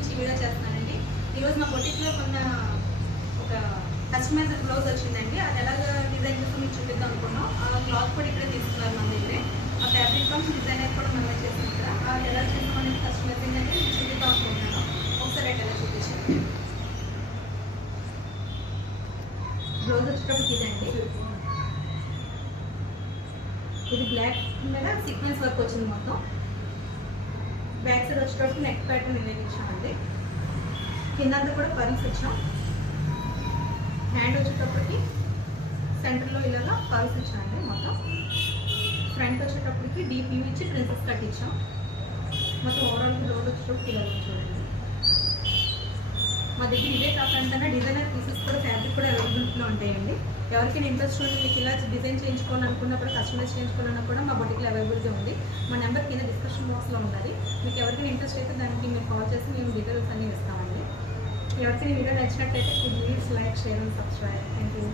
నుంచి వీడియో చేస్తున్నానండి. ఈరోజు మా బొటిక్లో కొన్న ఒక కస్టమైజ్డ్ బ్లౌజ్ వచ్చిందండి. అది ఎలాగ డిజైన్ చేసి మీకు చూపిద్దాం అనుకున్నాం. ఆ క్లాత్ కూడా ఇక్కడే తీసుకున్నారు మన దగ్గరే. ఆ ఫ్యాబ్రిక్ కామ్స్ డిజైన్ అయితే కూడా మనమే చేసాం ఇక్కడ. అది ఎలా చేస్తామని కస్టమైజింగ్ అంటే మీకు చూపిద్దాం అనుకుంటున్నాను. ఒకసారి అయితే ఎలా చూపించండి. బ్లౌజ్ వచ్చేటప్పుడు ఇదండి. ఇది బ్లాక్ మీద సీక్వెన్స్ వర్క్ వచ్చింది మొత్తం. బ్యాక్ సైడ్ వచ్చేటప్పుడు నెక్ ప్యాటర్న్ ఇలా ఇచ్చామండి. కిందంతా కూడా పర్ల్స్ ఇచ్చాం. హ్యాండ్ వచ్చేటప్పటికి సెంటర్లో ఇలాగా పర్ల్స్ ఇచ్చామండి మొత్తం. ఫ్రంట్ వచ్చేటప్పటికి డీప్ వ్యూ ఇచ్చి ప్రిన్సెస్ కట్ ఇచ్చాం. మొత్తం ఓవరాల్ రోడ్ వచ్చేటప్పుడు ఇలా చూడండి. మా దగ్గర ఇదే కాకుండా డిజైనర్ పీసెస్ కూడా ఫ్యాబ్రిక్ కూడా అవైలబిలిటీలో ఉంటాయండి. ఎవరికైనా ఇంట్రెస్ట్ ఉండి మీకు ఇలా డిజైన్ చేయించుకోవాలనుకున్నప్పుడు కస్టమైజ్ చేయించుకోవాలన్నా కూడా మా బొటిక్లో అవైలబిలిటీ ఉంది. మా నెంబర్ కింద డిస్క్రిప్షన్ బాక్స్లో ఉంటుంది. మీకు ఎవరికైనా ఇంట్రెస్ట్ అయితే దానికి మీరు కాల్ చేసి మేము డీటెయిల్స్ అన్నీ ఇస్తామండి. ఎవరికైనా వీడియో నచ్చినట్లయితే please like, share and subscribe. Thank you.